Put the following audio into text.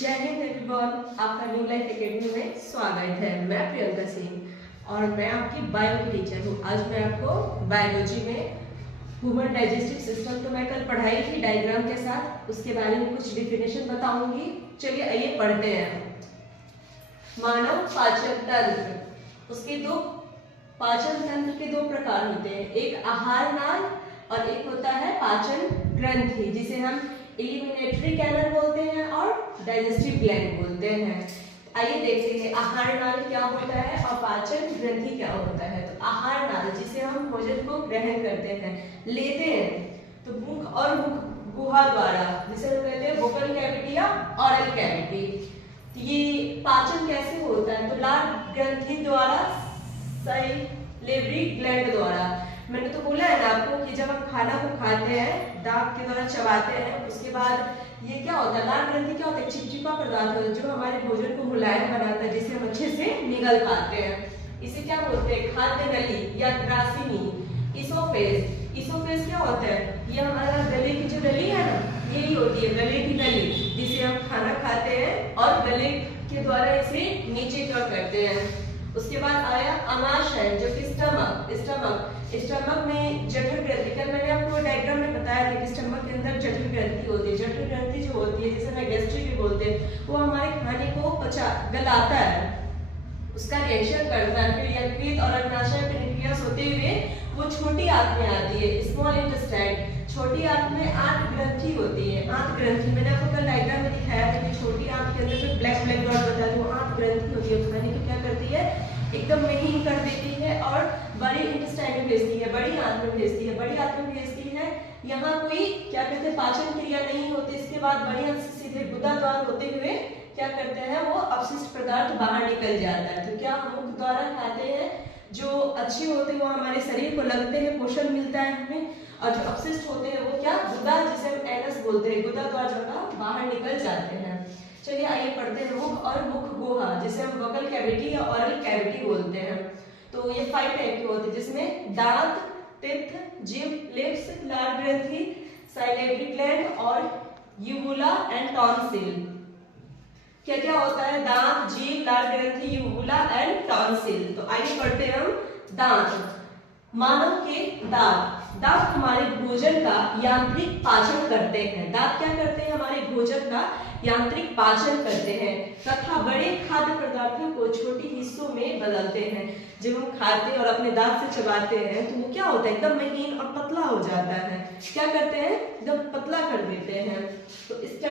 जय हिंद एवरीवन, आपका new life academy में स्वागत है। मैं प्रियंका सिंह और मैं आपकी बायो की टीचर हूँ। आज मैं आपको बायोलॉजी में ह्यूमन डाइजेस्टिव सिस्टम तो मैं कल पढ़ाई थी डायग्राम के साथ, उसके बारे में कुछ डिफिनेशन बताऊंगी। चलिए आइए पढ़ते हैं। मानव पाचन तंत्र, उसके दो पाचन तंत्र के दो प्रकार होते हैं, एक आहार नाल और एक होता है पाचन ग्रंथि, जिसे हम एलिमिनेटरी कैनल बोलते हैं और डाइजेस्टिव ग्लैंड बोलते हैं। आइए देखते हैं आहार नाल क्या होता है और पाचन ग्रंथि क्या होता है। तो आहार नाल जिसे हम भोजन को ग्रहण करते हैं, लेते हैं, तो मुख और मुख गुहा द्वारा, जिसे हम कहते हैं वोकल कैविटी या ऑरल कैविटी। तो ये पाचन कैसे होता है? तो लार ग्रंथि द्वारा, साइलेवरी ग्लैंड द्वारा। मैंने तो बोला है ना आपको कि जब हम खाना को खाते हैं, दांत के द्वारा चबाते हैं, उसके बाद ये क्या होता है, लार ग्रंथि क्या होता है, चिपचिपा पदार्थ होता है जो हमारे भोजन को मुलायम बनाता है, जिससे हम अच्छे से निगल पाते हैं। इसे क्या बोलते हैं, खाद्य नली या ग्रासिनी। इसोफेज, इसोफेज क्या होता है, ये हमारा गले की जो नली है ना, यही होती है गले की नली, जिसे हम खाना खाते हैं और गले के द्वारा इसे नीचे की ओर करते हैं। उसके बाद आया अमाशय, जो कि स्टमक में जठर ग्रंथि। कल मैंने आपको डायग्राम में बताया था कि स्टमक के अंदर जठर ग्रंथि होती है। जठर ग्रंथि जो होती है, जिसे मैं गैस्ट्रिक भी बोलते हैं, वो हमारे खाने को गलाता है, उसका रिएक्शन करता है, फिर यकृत और अग्नाशय पेनिक्रियास होते हुए वो छोटी आंत में आती है, स्मॉल इंटेस्टाइन। छोटी आंत में आंत ग्रंथि होती है। आंत ग्रंथि मैंने आपको कल डायग्राम में दिखाया था कि छोटी आंत के अंदर जो ब्लैक डॉट बताया था, वो आंत ग्रंथि होती है। खाने को क्या करती है, एकदम महीन कर देती है और बड़ी इंटेस्टाइन में भेजती है, बड़ी आंत में भेजती है। बड़ी आंत में भेजती है, यहाँ कोई क्या कहते हैं पाचन क्रिया नहीं होती। इसके बाद बड़ी आंत से सीधे गुदा द्वार होते हुए क्या करते हैं, वो अपशिष्ट पदार्थ बाहर निकल जाता है। तो क्या हम मुख द्वारा खाते हैं, जो अच्छे होते हैं वो हमारे शरीर को लगते हैं, पोषण मिलता है हमें, और जो अपशिष्ट होते हैं वो क्या, गुदा, जिसे हम एनस बोलते हैं, गुदा द्वार द्वारा बाहर निकल जाते हैं। चलिए आइए पढ़ते हैं मुख और मुख गुहा, जिसे हम वोकल कैविटी या ऑरल कैविटी बोलते हैं। तो ये 5 टाइप के होते हैं, जिसमें दांत, टिथ, जिभ, लिप्स, लार ग्रंथि, साइलेवरी ग्लैंड और यूवुला एंड टॉन्सिल। क्या क्या होता है, दांत, जीभ, लार ग्रंथि, यूवुला एंड टॉन्सिल। तो आइए पढ़ते हैं हम दांत। मानव के दांत, दांत हमारे भोजन का यांत्रिक पाचन करते हैं। दांत क्या करते हैं, हमारे भोजन का यांत्रिक पाचन करते हैं तथा बड़े खाद्य पदार्थों को छोटे हिस्सों में बदलते हैं। जब हम खाते हैं और अपने दांत से चबाते हैं तो वो क्या होता है, एकदम महीन और पतला हो जाता है। क्या करते हैं, एकदम पतला कर देते हैं। तो इस